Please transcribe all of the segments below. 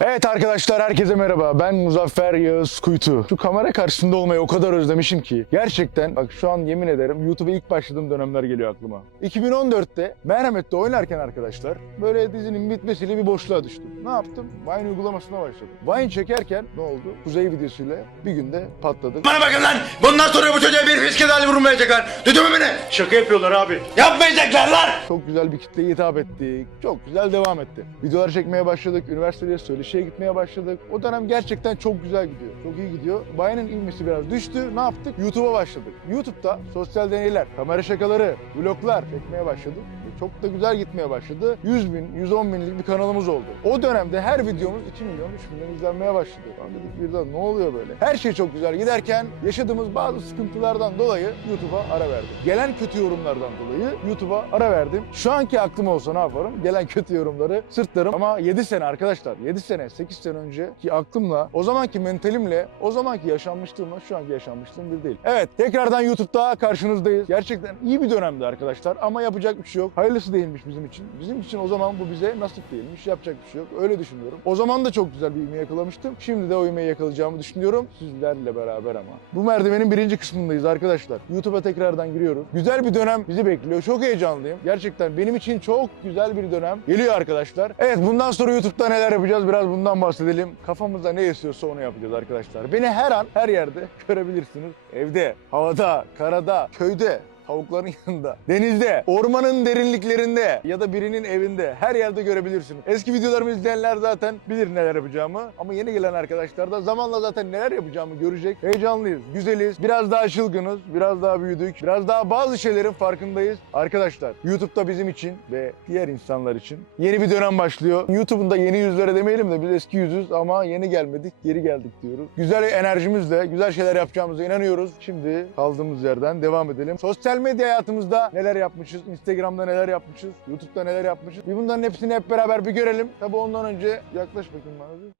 Evet arkadaşlar herkese merhaba. Ben Muzaffer Yağız Kuytu. Şu kamera karşısında olmayı o kadar özlemişim ki. Gerçekten bak şu an yemin ederim YouTube'a ilk başladığım dönemler geliyor aklıma. 2014'te Merhamet'te oynarken arkadaşlar böyle dizinin bitmesiyle bir boşluğa düştüm. Ne yaptım? Vine uygulamasına başladım. Vine çekerken ne oldu? Kuzey videosuyla bir günde patladık. Bana bakın lan! Bundan sonra bu çocuğa bir fiske dali vurmayacaklar. Duydun mu beni? Şaka yapıyorlar abi. Yapmayacaklar lan! Çok güzel bir kitleye hitap ettik. Çok güzel devam etti. Videolar çekmeye başladık. Üniversiteye söyleşiye gitmeye başladık. O dönem gerçekten çok güzel gidiyor. Çok iyi gidiyor. Vine'ın ilmesi biraz düştü. Ne yaptık? YouTube'a başladık. YouTube'da sosyal deneyler, kamera şakaları, vloglar çekmeye başladık. Ve çok da güzel gitmeye başladı. 100 bin, 110 binlik bir kanalımız oldu. O dönemde her videomuz 2 milyon, 3 milyon izlenmeye başladı. Lan dedik birden ne oluyor böyle? Her şey çok güzel giderken yaşadığımız bazı sıkıntılardan dolayı YouTube'a ara verdim. Gelen kötü yorumlardan dolayı YouTube'a ara verdim. Şu anki aklım olsa ne yaparım? Gelen kötü yorumları sırtlarım. Ama 7 sene arkadaşlar, 7 sene, 8 sene önceki aklımla, o zamanki mentalimle, o zamanki yaşanmışlığımla şu anki yaşanmışlığım bir değil. Evet, tekrardan YouTube'da karşınızdayız. Gerçekten iyi bir dönemdi arkadaşlar ama yapacak bir şey yok. Hayırlısı değilmiş bizim için. Bizim için o zaman bu bize nasip değilmiş. Yapacak bir şey yok. Öyle düşünüyorum. O zaman da çok güzel bir ivme yakalamıştım. Şimdi de o ivmeyi yakalayacağımı düşünüyorum. Sizlerle beraber ama. Bu merdivenin birinci kısmındayız arkadaşlar. YouTube'a tekrardan giriyoruz. Güzel bir dönem bizi bekliyor. Çok heyecanlıyım. Gerçekten benim için çok güzel bir dönem geliyor arkadaşlar. Evet bundan sonra YouTube'da neler yapacağız biraz bundan bahsedelim. Kafamızda ne esiyorsa onu yapacağız arkadaşlar. Beni her an her yerde görebilirsiniz. Evde, havada, karada, köyde, tavukların yanında, denizde, ormanın derinliklerinde ya da birinin evinde her yerde görebilirsiniz. Eski videolarımı izleyenler zaten bilir neler yapacağımı ama yeni gelen arkadaşlar da zamanla zaten neler yapacağımı görecek. Heyecanlıyız, güzeliz, biraz daha çılgınız, biraz daha büyüdük, biraz daha bazı şeylerin farkındayız. Arkadaşlar YouTube'da bizim için ve diğer insanlar için yeni bir dönem başlıyor. YouTube'un da yeni yüzlere demeyelim de biz eski yüzüz ama yeni gelmedik, geri geldik diyoruz. Güzel enerjimizle, güzel şeyler yapacağımıza inanıyoruz. Şimdi kaldığımız yerden devam edelim. Sosyal medya hayatımızda neler yapmışız, Instagram'da neler yapmışız, YouTube'da neler yapmışız. Bir bunların hepsini hep beraber bir görelim. Tabi ondan önce yaklaş bakayım bana bir.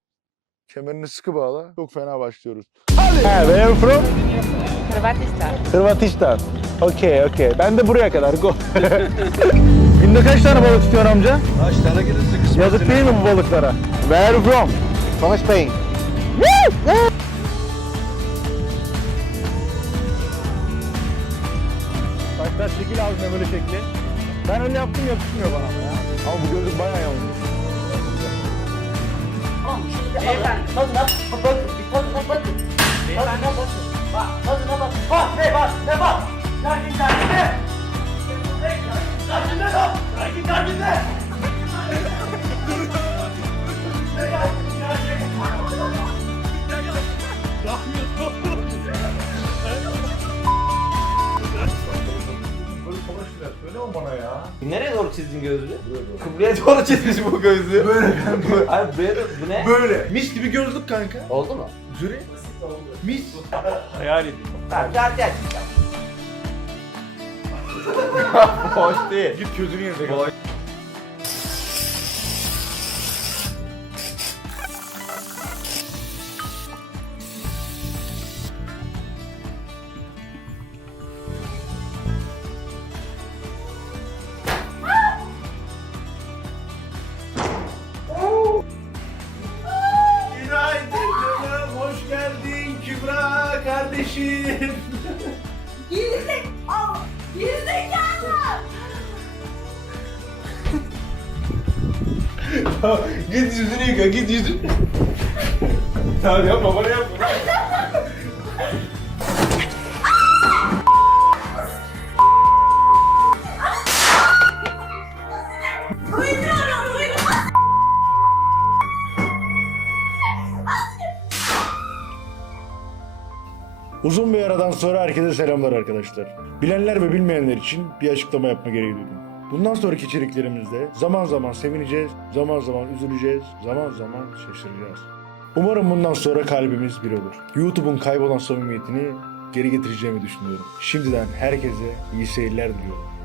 Kemerini sıkı bağla. Çok fena başlıyoruz. Hadi! Where are you from? Hırvatistan. Hırvatistan. Okey, okey. Ben de buraya kadar. Go. Günde kaç tane balık tutuyorsun amca? Kaç tane gelirse kısmet. Yazık değil mi bu balıklara? Where are you from? From Spain. Saçlar şekil almıyor böyle şekli. Ben öyle yaptım yakışmıyor bana ama ya. Ama bu gözlük bayağı yanlış. Beyefendi tadına bakın, bir tadına bakın. Tadına bakın. Bak, tadına bak. Bak ne bak, ne bak. Nergin nerginde. Nerginde lan. Nergin nerginde. Nereye doğru çizdin gözlüğü? Kıbleye doğru çizmiş bu gözlüğü. Böyle Abi buraya da, bu ne? Böyle. Mis gibi gözlük kanka. Oldu mu? Züri. Mis. Hayal edeyim. Tamam gel gel. Hoş değil. Git gözünü yerine Boş. Kardeşim. Gerizek... Al! Gerizekalı! git yüzünü yıka git yüzünü. Tamam yapma bana yapma. Uzun bir aradan sonra herkese selamlar arkadaşlar. Bilenler ve bilmeyenler için bir açıklama yapma gereği duydum. Bundan sonraki içeriklerimizde zaman zaman sevineceğiz, zaman zaman üzüleceğiz, zaman zaman şaşıracağız. Umarım bundan sonra kalbimiz bir olur. YouTube'un kaybolan samimiyetini geri getireceğimi düşünüyorum. Şimdiden herkese iyi seyirler diliyorum.